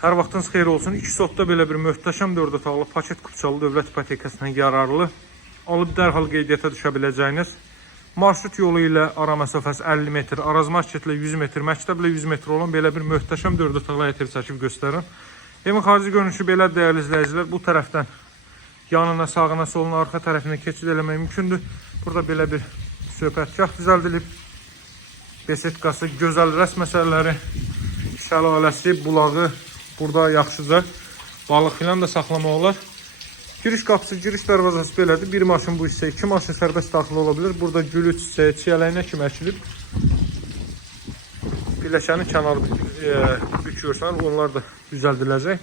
Hər vaxtınız xeyir olsun. 2 sotda belə bir möhtəşəm 4 otaqlı paket kupçalı dövlət ipotekasına yararlı alıb dərhal qeydiyyata düşə biləcəyiniz marşrut yolu ilə ara məsafəsi 50 metr, Araz marketlə 100 metr, məktəblə 100 metr olan belə bir möhtəşəm 4 otaqlı həyət çəkib göstərin. Evin xarici görünüşü belə dəyərli izləyicilər. Bu tərəfdən yanına, sağına, soluna, arxa tərəfinə keçid eləmək mümkündür. Burada belə bir söhbətgah düzəldilib. Besetkası, gözəl rəsm əsərləri, şəlaləsi, bulağı, burada yaxşıca balıq filan da saxlamaq olar. Giriş qapısı, giriş darvazası belədir. Bir maşın bu hissə, 2 maşın sərbəst daxil ola bilir. Burada gülü, çiçəyi, çiyələyinə kimi əkilib. Pilləkənin kənarı büküyorsan, onlar da düzəldiləcək.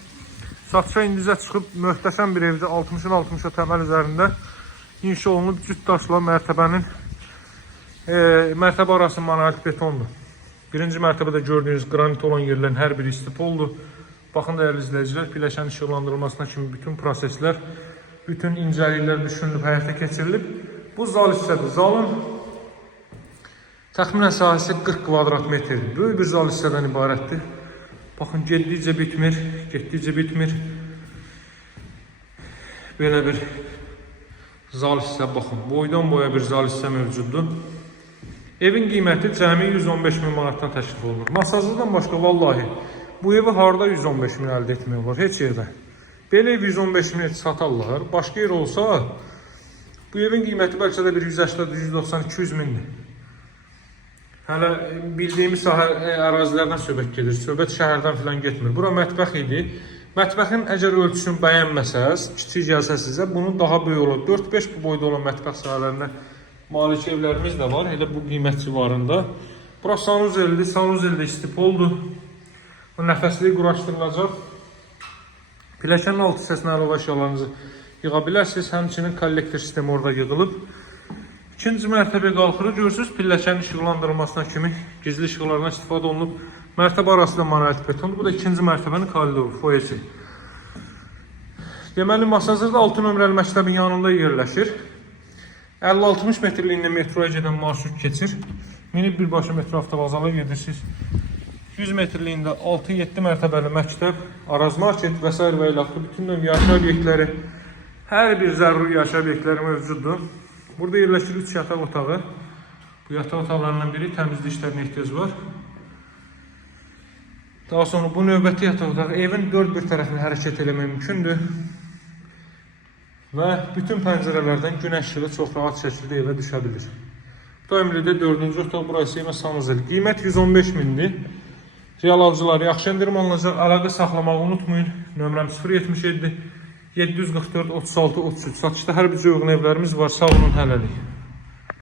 Satışa indicə çıxıb möhtəşəm bir evdə 60-ın 60-a təməl üzərində inşa olunub cüt daşla mərtəbənin mərtəbə arası monolit betondur. Birinci mərtəbədə gördüyünüz qranit olan yerlərin hər biri istipoldur. Baxın dəyərli izləyicilər, pilləkənin işıqlandırılmasına kimi bütün proseslər, bütün incəliklər düşünülüb, həyata keçirilib. Bu zal hissədir. Zalın təxminən sahəsi 40 kvadrat metrdir. Böyük bir zal hissədən ibarətdir. Baxın, getdikcə bitmir, getdikcə bitmir. Belə bir zal hissə, baxın, boydan boya bir zal hissə mövcuddur. Evin qiyməti cəmi 115 min manatdan təşkil olunur. Masajdan başqa, vallahi, bu evi harda 115 min əldə etmək olur? Heç yerdə. Belə ev 115 min satarlar. Başqa yer olsa, bu evin qiyməti bəlkə də bir 180, 190, 200 mindir. Hələ bildiyimiz ərazilərdən söhbət gedir. Söhbət şəhərdən filan getmir. Bura mətbəx idi. Mətbəxin əgər ölçüsünü bəyənməsəz, kiçik gəlsə sizə, bunun daha böyük olur. 4-5 bu boyda olan mətbəx sahələrində malik evlərimiz də var. Elə bu qiymət civarında. Bura sanuzeldir. Sanuzeldə istipoldur. Bu nəfəsliyi quraşdırılacaq. Pilləkənin alt hissəsinə əlavə əşyalarınızı yığa bilərsiniz. Həmçinin kollektor sistemi orada yığılıb. İkinci mərtəbəyə qalxırıq. Görürsünüz, pilləkənin işıqlandırılmasına kimi gizli işıqlardan istifadə olunub. Mərtəbə arasında monolit betondur. Bu da ikinci mərtəbənin koridoru, foyesi. Deməli, Masazırda 6 nömrəli məktəbin yanında yerləşir. 50-60 metrliyində metroya gedən marşrut keçir. Minib birbaşa metro avtovazala gedirsiniz. 100 metrliyində 6-7 mərtəbəli məktəb, Araz market və s. və ilaxır bütün növ yaşayış obyektləri, hər bir zəruri yaşayış obyektləri mövcuddur. Burada yerləşir 3 yataq otağı. Bu yataq otaqlarından biri təmizlik işlərinə ehtiyac var. Daha sonra bu növbəti yataq otağı evin 4 bir tərəfini hərəkət eləmək mümkündür. Və bütün pəncərələrdən günəş işığı çox rahat şəkildə evə düşə bilir. Bu da ömrüdə 4-cü otaq, burası evə sanuzel. Qiymət 115 mindir. Real alıcılar yaxşı endirim alınacaq. Əlaqə saxlamağı unutmayın. Nömrəm 077 744 36 33. Satışda hər bir uyğun evlərimiz var. Sağ olun, hələlik.